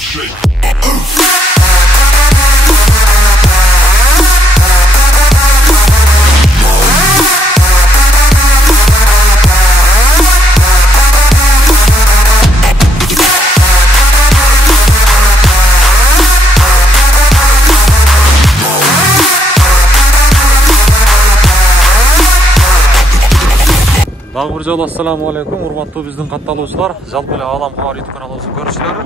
Дагы бир жолу ассаламу алейкум, урматтуу биздин катталуучулар, жалпы эле Алам Кабар YouTube каналыбыздын көрүүчүлөрү.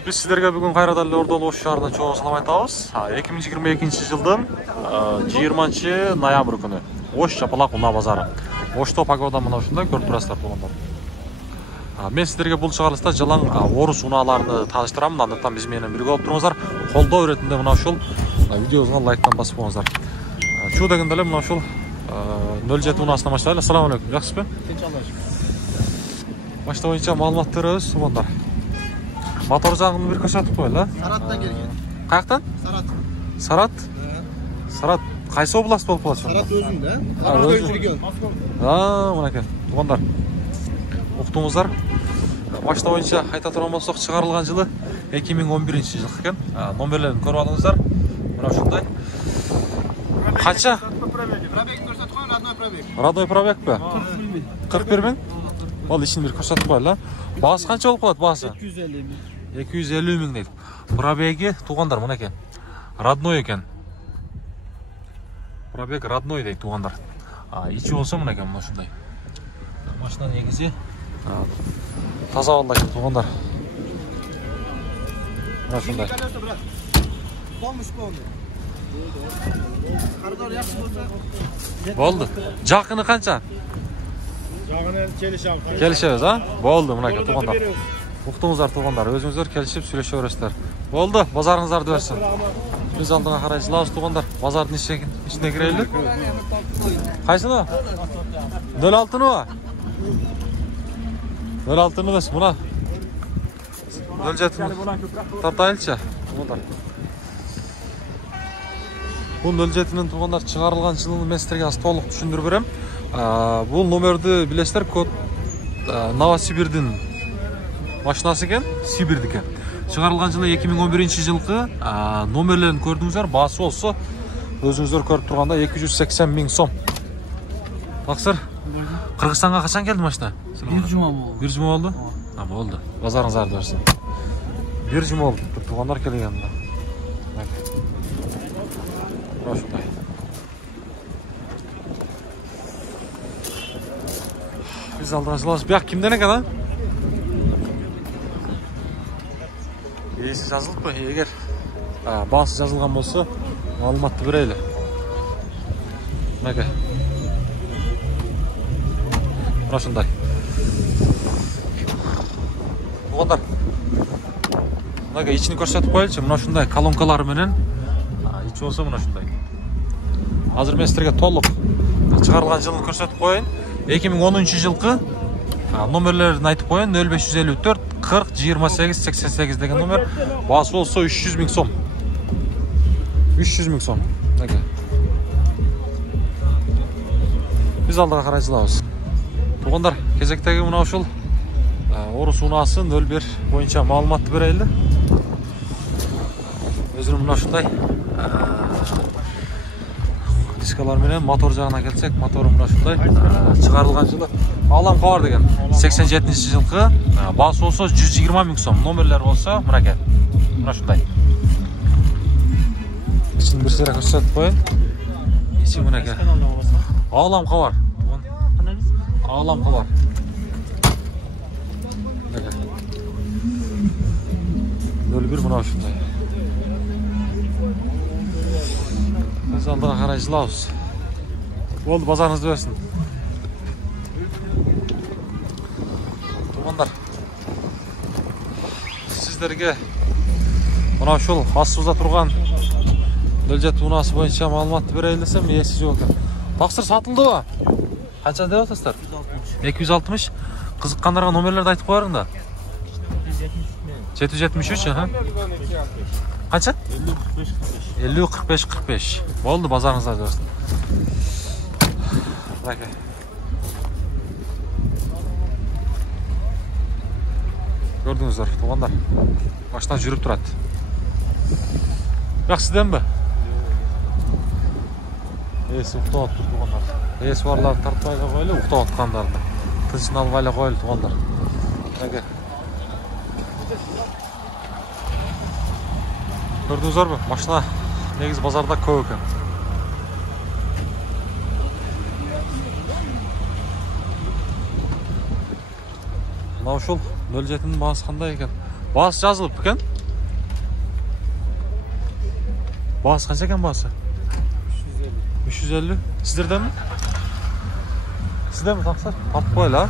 Биз сиздерге бүгүн кайрадан эле Ордолу Ош шаарынан чоң салам айтабыз. 2022-жылдын 20-ноябрь күнү Ош Жапалак унаа базары. Ошто погода мына ушундай көрүп турасыздар туугандар. Мен сиздерге бул чыгарылышта жалаң орус унааларын тааныштырам. Андыктан биз менен бирге болуп туруңуздар. Колдоо иретинде мына ушул видеобузга лайктан басып коюңуздар. Чуу дегенде эле мына ушул 07 унаасынан баштайлы. Ассаламу алейкум. Жакшысызбы? Башта боюнча маалымат беребиз, туугандар. Мотор жагын бир көрсөтүп коелу. Сараттан келген. Каяктан? Сарат. Сарат? Сарат кайсы област болуп калат ошондо? Сарат өзүндө, Москва регион. Мынакей, туугандар. Уктуңуздар. Башта боюнча айта турган болсок, чыгарылган жылы 2011-жыл экен. Номерлерин көрүп алыңыздар. Мына ушундай. Канча? Пробег көрсөтүп коюн, родной пробег. Родной пробегпи? 41 миң? Ал ишин бир көрсөтүп коелу. Баасы канча болуп калат баасы? 250 миң. 250 миң дейт. Пробеги туугандар мынакей. Родной экен. Пробег родной дейт туугандар. Ичи болсо мынакей мына ушундай. Машина негизи таза болду экен туугандар. Мына ушундай. Полностью полный. Кардор жакшы болсо. Болду. Жакыны канча? Жагыны келишебиз. Келишебиз, Болду мынакей туугандар. Уктуңуздар туугандар, өзүңүздөр келишип сүйлөшө бересиздер. Болду, базарыңыздарды берсин. Биз алдыңа карай жылабыз туугандар. Базардын ичине кирели. Кайсыны? 06-ны? 06-ны эмес, мына. 07-ны тартайлычы, туугандар. Бул 07-нин туугандар чыгарылган жылын мен сиздерге аз толук түшүндүрүп берем. Бул номерди билесиздер, код Новосибирдин машинасы экен, Сибирдики. Чыгарылган жылы 2011-жылкы номерлерин көрдүңүздөр, баасы болсо өзүңүздөр көрүп турганда 280 миң сом. Таксыр, Кыргызстанга качан келди машина? Бир жума болду. Бир жума болду? Болду. Базарыңыздарды берсин. Бир жума болду туугандар келгенде. Ошондой. Биз алдыга жылабыз. Бияк кимден экен, Ээси жазылыппы? Эгер баасы жазылган болсо, маалыматты берели. Мынакей. Мына ушундай. Туугандар. Мынакей ичини көрсөтүп коелучу. Мына ушундай колонкалары менен ичи болсо мына ушундай. Азыр мен сиздерге толук чыгарылган жылын көрсөтүп коеюн. 2010-жылкы номерлерин айтып коеюн. 0554 40 28 88 деген номер. Баасы болсо 300 миң сом. 300 миң сом. Мынакей. Биз алдыга карай жылабыз. Туугандар, кезектеги мына ушул орус унаасы 01 боюнча маалыматты берели. Өзүнүн мына ушундай дискалар менен мотор жагына келсек, мотору мына ушундай чыгарылган жылы Алам Кабар деген 87-жылкы, баасы болсо 120 миң сом. Номерлер болсо мынакей. Мына ушундай. Ичин бир сыйра көрсөтүп коеюн. Ичи мынакей. Алам Кабар. Алам Кабар. Мынакей. 01 мына ушундай. Биз алдыга карай жылабыз. Болду, базарыңызды берсин. Туугандар, сиздерге мына ушул астыбызда турган 07 унаасы боюнча маалыматты берейин десем, ээси жок экен. Таксыр сатылдыбы? Канча деп атасыздар? 260. Кызыккандарга номерлерди айтып коеруңдар. 773, Канча? 50-45-45. Болду, базарыңыздарды берсин. Gördünüzler tuğanlar. Baştan жүрүп турат. Бак сизденби? Эси уктап атыптыр тугандар. Эси барларды тартпай эле коелу, уктап аткандарды. Тынчын албай эле коелу тугандар. Мынакей. Көрдүңүзөрбү? Машина негизи базарда көп экен. Мына ушул 07'nin baası кандай экен? Baası жазылып экен? Baası канча экен baası? 350. Сиздерденби? Сиздерби таксыр? Тапып коелу, а?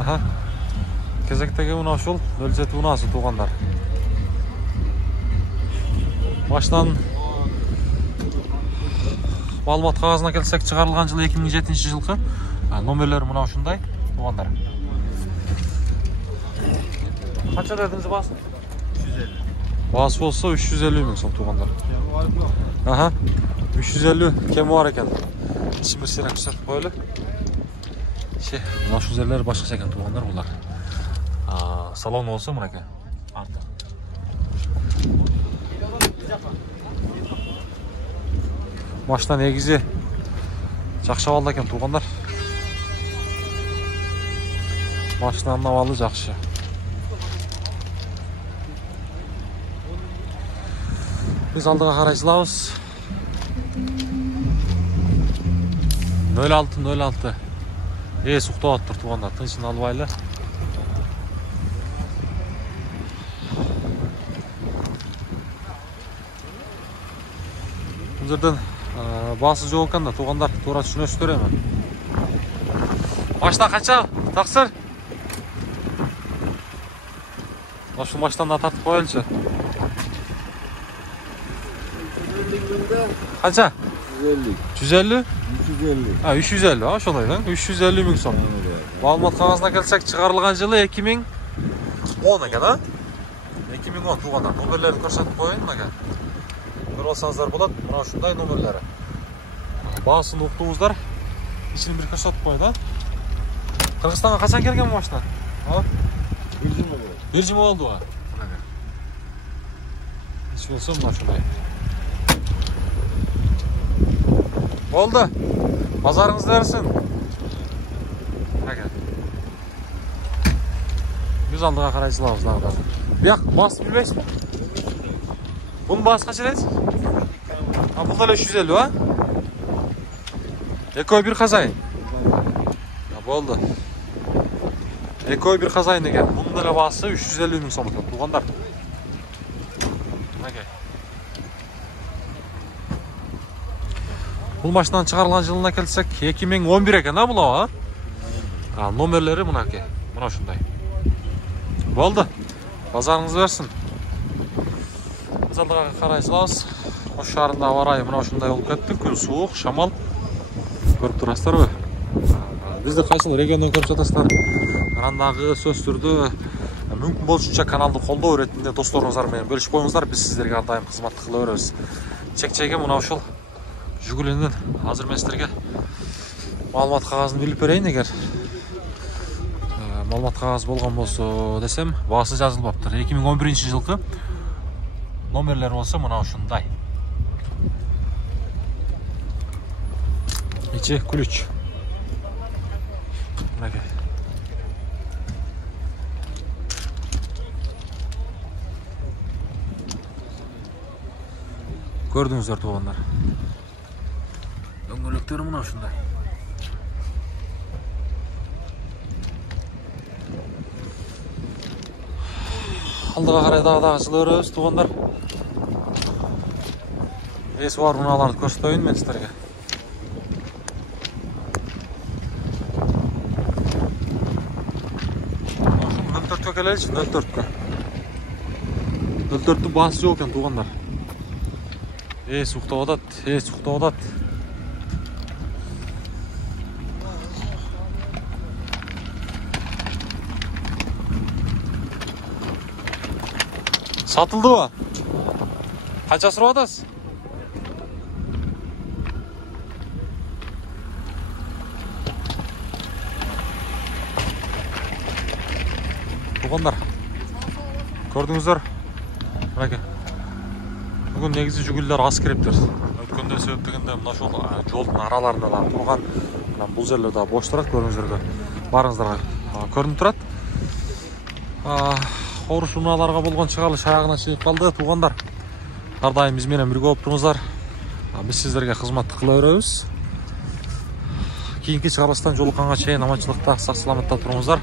Аха. Кезектеги мына ушул 07 унаасы туугандар. Машинанын маалымат кагазына келсек, чыгарылган жылы 2007-жылкы. Номерлери мына ушундай туугандар. Kaça dediniz bas? 350. Bas olsa 350 ming so'm tuğanlar. Aha. 350 kemi var ekan. İçimiz sirak ko'rsatib qo'yili. Mana shu yerlar boshqacha ekan tuğanlar bular. Salon olsa mana ekan. Artıq. Mashina negizi жақсы авалда ekan tuğanlar. Mashinanın avalı жақсы. Biz aldığa qaraycılabız. 06. Uqtab atır tuğanlar. Tınçın albaylı. Bu yerden bası жоқ ekan da tuğanlar to'g'ri tushunasizlar hemen. Mashina qancha? Taqsir? Shu mashinadan tartib qo'yilchi. Qancha? 150. 350. Ha 350. Ha şolay lan. 350 ming so'm. Ma'lumot qog'ozina kelsak, chiqarilgan yili 2010 ekan, ha? 2010 tuğanlar. Nomerlerini ko'rsatib qo'ying maga. Ko'rib olsangizlar bo'ladi. Mana shunday nomerlari. Basını uqdingizlar. İçini bir ko'rsatib qo'ydi, ha? Qirg'izistonga qachon kelgan bu mashina? Ha? Bir juma oldu, ha. Hiç olsa mana shunday. Oldu. Pazarınız versin. Bakın. Biz aldığa qaraycılabız dağda. Buyaq bas bilmeysizmi? Bunun bası kaç ederiz? Ha bu da 350, ha? Ekoy bir kazayın. Ya oldu. Ekoy bir kazayın ekan. Bunun da bası 350 ming so'm ekan. Tuğanlar. Bu maçtan çıkarılan yılına gelsek 2011 ekan, ha bu ha? Nomerleri bunaki. Buna şunday. Oldu. Pazarınız versin. Biz aldığa qaraycılabız. Qo'sh shaharında havo rayi mana shunday bo'lib ketdi. Kun sovuq, shamol. Ko'rib turasizlarmi? Bizni qaysi regiondan ko'rib жатасыздар? Qaranдағы сөздерді мүмкін болушuncha kanalды қолдау ретінде достарыңыздар менен бөлүшүп коюңуздар. Biz sizlerге ардайым кызмат кыла беребиз. Чек-чеге мына ушул Жигулинин азыр мен сиздерге маалымат кагазын билип берейин. Эгер маалымат кагаз болгон болсо десем, баасы жазылып аптыр. 2011-жылкы номерлер болсо мына ушундай. İçi ключ. Мынакей. Gördünüzler tuğanlar. Дөңгөлөктөрү мына ушундай. Алдыга карай дагы жылырыбыз тугандар. Эси бар унааларды көрсөтөйүн мен сиздерге. Ошол 04-кө келеличи, 04-кө. 04-түн баасы жок экен тугандар. Эси уктап атат, эси уктап атат. Satıldı mı? Kaça sıra odasın? туугандар. Көрдүңүздөр. Мынакей. Бүгүн негизи жүгүлдөр аз кириптир. Өткөндөн себеп дегенде мына ошол жолдун араларында да турган. Мына бул жерлер да бош турат, көрүңүздөргө. Барыңыздарга көрүнүп турат. Оруш унааларга болгон чыгарылыш аягына чыгып калды, туугандар. Ар дайым биз менен бирге болуп туруңуздар. Биз сиздерге кызмат кыла беребиз. Кийинки чыгарылыштан жолукканга чейин аманчылыкта, сак саламатта туруңуздар.